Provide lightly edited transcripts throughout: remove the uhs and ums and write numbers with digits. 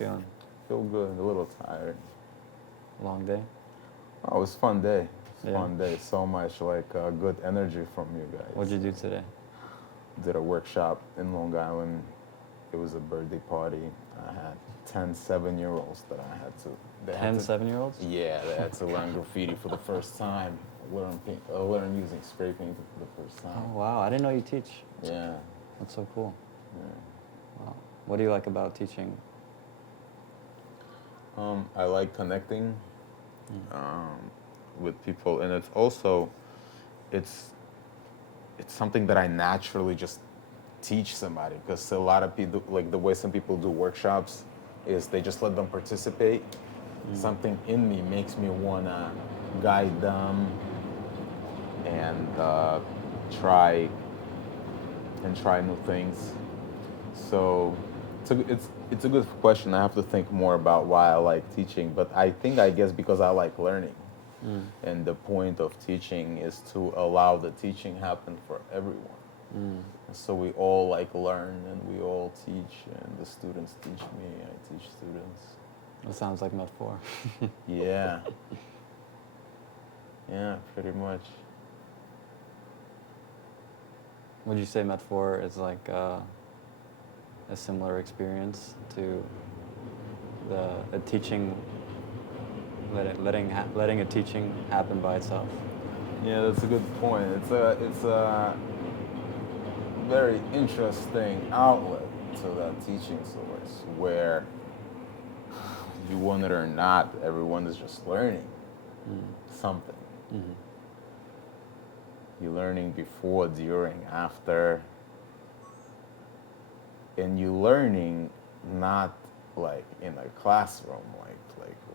feeling? Feel good, a little tired. Long day? Oh, it was a fun day. Yeah. Fun day. So much good energy from you guys. What'd you do today? Did a workshop in Long Island. It was a birthday party. I had 10 7-year-olds that I had to. 10 7-year-olds? Yeah, they had to learn graffiti for the first time. Learn using spray paint for the first time. Oh, wow. I didn't know you teach. Yeah. That's so cool. Yeah. Wow. What do you like about teaching? I like connecting with people, and it's something that I naturally just teach somebody, because a lot of people, like the way some people do workshops is they just let them participate. Something in me makes me wanna guide them and try new things. So it's a good question. I have to think more about why I like teaching, but I guess because I like learning. And the point of teaching is to allow the teaching happen for everyone. And so we all learn, and we all teach, and the students teach me, I teach students. That sounds like Met4. Yeah. Yeah, pretty much. Would you say Met4 is like a similar experience to the teaching, letting a teaching happen by itself? Yeah, that's a good point. It's a very interesting outlet to that teaching source, where you want it or not, everyone is just learning something. You're learning before, during, after, and you're learning not like in a classroom,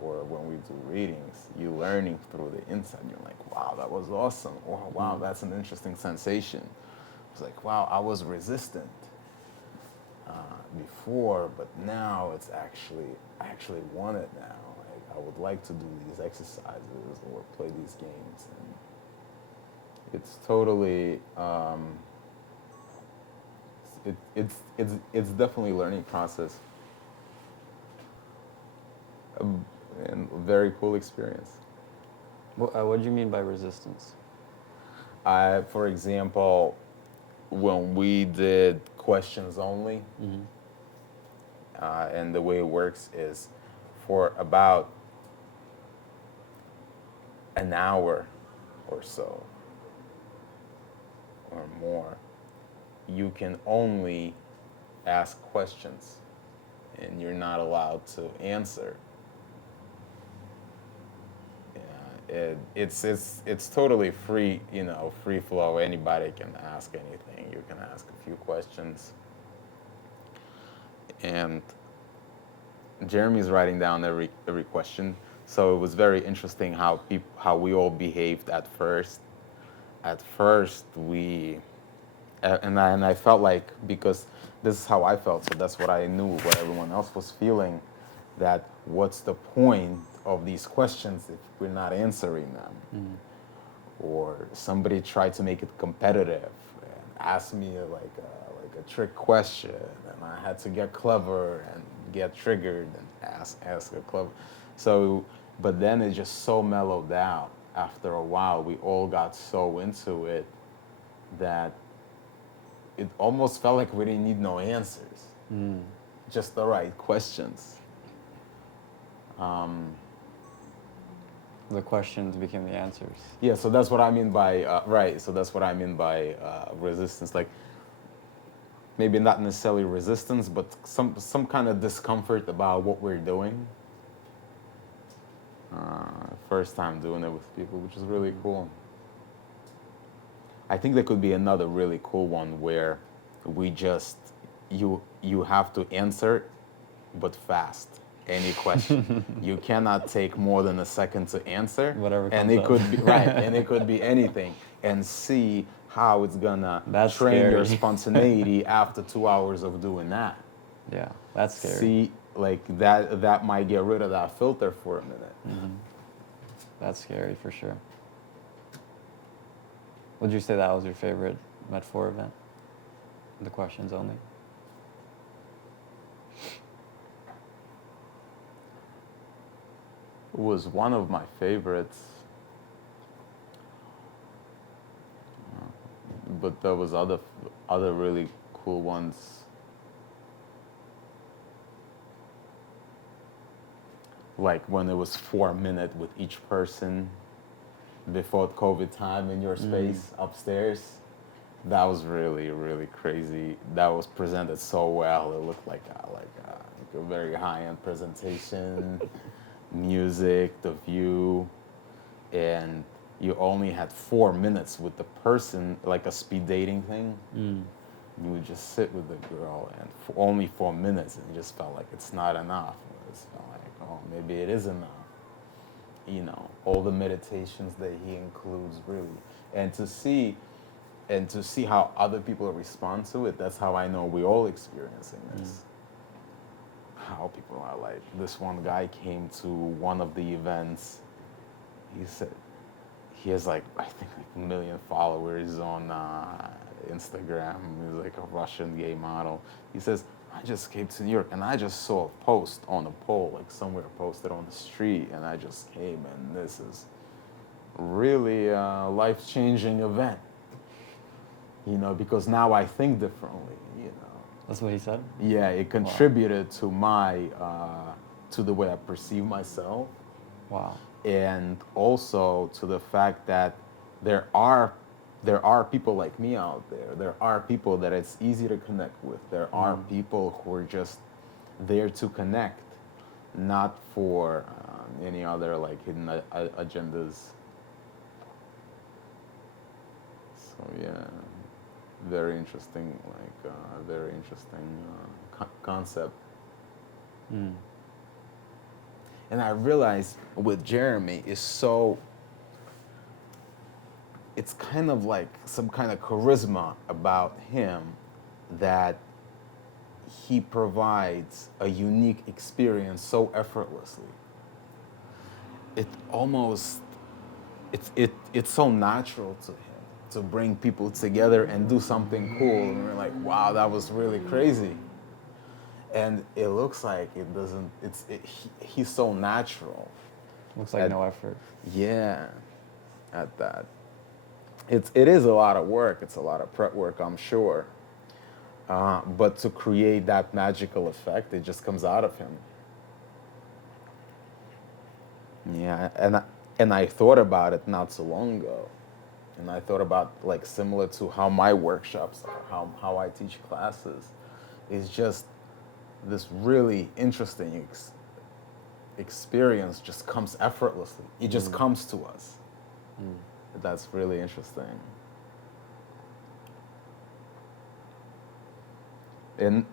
or when we do readings. You're learning through the inside. You're like, wow, that was awesome. Or wow, that's an interesting sensation. It's like, wow, I was resistant before, but now I actually want it now. Like, I would like to do these exercises or play these games. And it's totally, it's definitely a learning process. And a very cool experience. What do you mean by resistance? For example, when we did questions only, and the way it works is for about an hour or so, or more, you can only ask questions, and you're not allowed to answer. It's totally free, free flow. Anybody can ask anything. You can ask a few questions. And Jeremy's writing down every question. So it was very interesting how we all behaved at first. At first and I felt like, because this is how I felt, so that's what I knew, what everyone else was feeling, that what's the point of these questions if we're not answering them? Or somebody tried to make it competitive and asked me like a trick question, and I had to get clever and get triggered and ask a clever. So, but then it just so mellowed out. After a while, we all got so into it that it almost felt like we didn't need no answers, just the right questions. The questions became the answers. Yeah, so that's what I mean by right. So that's what I mean by resistance. Like, maybe not necessarily resistance, but some kind of discomfort about what we're doing. First time doing it with people, which is really cool. I think there could be another really cool one where we just you have to answer, but fast. Any question. You cannot take more than a second to answer. Whatever comes and it up. could be right, and it could be anything. And see how it's gonna That's train scary. your spontaneity after 2 hours of doing that. Yeah, that's scary. See, like that might get rid of that filter for a minute. That's scary for sure. Would you say that was your favorite Met4 event? The questions only? was one of my favorites. But there was other really cool ones. Like when it was 4 minutes with each person before COVID time in your space upstairs. That was really, really crazy. That was presented so well. It looked like a very high-end presentation, music, the view, and you only had 4 minutes with the person, like a speed dating thing. You would just sit with the girl, and for only 4 minutes, and it just felt like it's not enough. It just felt like, oh, maybe it is enough. You know, all the meditations that he includes, really, and to see how other people respond to it. That's how I know we're all experiencing this. How people are like, this one guy came to one of the events. He said he has like, I think like 1 million followers on Instagram. He's like a Russian gay model. He says, I just came to New York and I just saw a post on a pole, like somewhere posted on the street, and I just came, and this is really a life-changing event. You know, because now I think differently, you know. That's what he said? Yeah, it contributed to my, to the way I perceive myself. Wow. And also to the fact that there are people like me out there. There are people that it's easy to connect with. There are people who are just there to connect, not for any other like hidden agendas. So yeah, very interesting, like very interesting concept. And I realized with Jeremy it's kind of like some kind of charisma about him that he provides a unique experience so effortlessly. It's so natural to him to bring people together and do something cool, and we're like, wow, that was really crazy. And it looks like it doesn't, he's so natural. Looks like no effort. Yeah, at that. It is a lot of work. It's a lot of prep work, I'm sure. But to create that magical effect, it just comes out of him. Yeah, and I thought about it not so long ago. And I thought about, like, similar to how my workshops are, how I teach classes. It's just this really interesting experience just comes effortlessly. It just comes to us. That's really interesting. And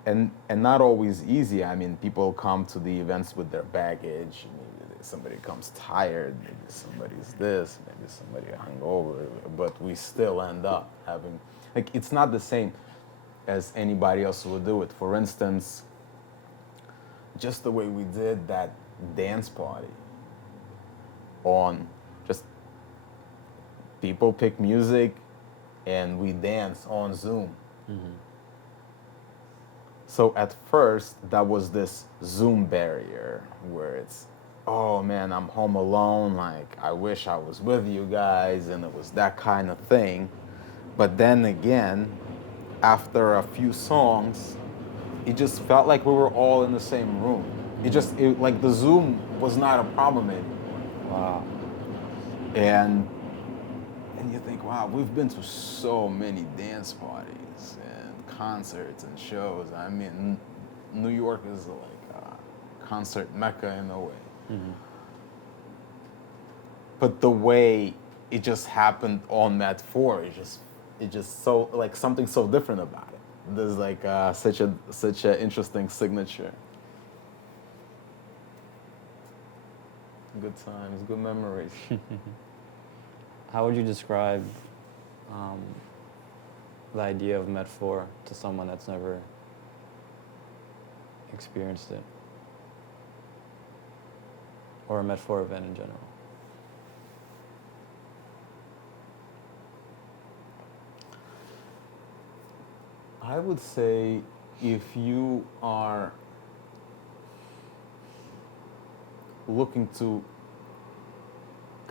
not always easy. I mean, people come to the events with their baggage. Maybe somebody comes tired. Maybe somebody's this. Maybe somebody hungover. But we still end up having, like, it's not the same as anybody else would do it. For instance, just the way we did that dance party on just people pick music and we dance on Zoom. So at first, that was this Zoom barrier where it's, oh man, I'm home alone, like I wish I was with you guys, and it was that kind of thing. But then again, after a few songs, it just felt like we were all in the same room. Like the Zoom was not a problem anymore. Wow. And you think, wow, we've been to so many dance parties and concerts and shows. I mean, New York is like a concert mecca in a way. But the way it just happened on Met4, it just so, like, something so different about it. There's like such an interesting signature. Good times, good memories. How would you describe the idea of Met4 to someone that's never experienced it? Or a Met4 event in general? I would say if you are looking to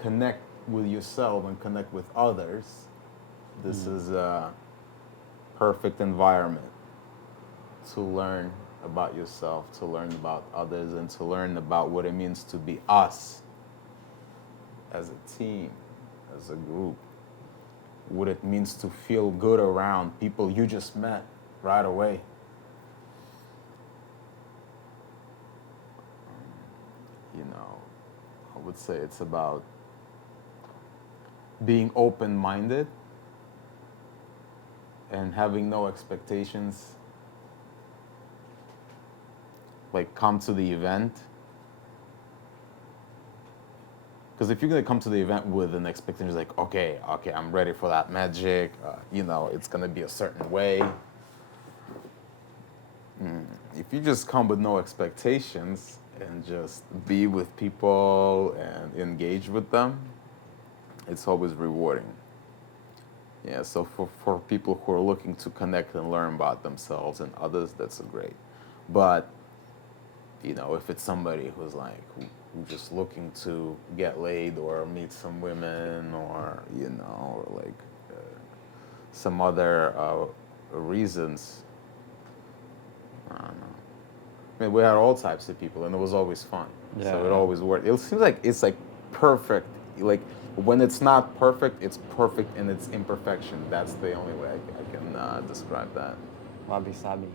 connect with yourself and connect with others, this is a perfect environment to learn about yourself, to learn about others, and to learn about what it means to be us as a team, as a group. What it means to feel good around people you just met right away. You know, I would say it's about being open-minded and having no expectations. Like, come to the event. Because if you're gonna come to the event with an expectation, like, okay, I'm ready for that magic. You know, it's gonna be a certain way. If you just come with no expectations and just be with people and engage with them, it's always rewarding. Yeah, so for people who are looking to connect and learn about themselves and others, that's great. But, you know, if it's somebody who's like, who's just looking to get laid or meet some women or, you know, or like some other reasons, I don't know. I mean, we had all types of people, and it was always fun. Yeah, So it yeah. always worked. It seems like it's like perfect. Like when it's not perfect, it's perfect in its imperfection. That's the only way I can describe that. Wabi sabi.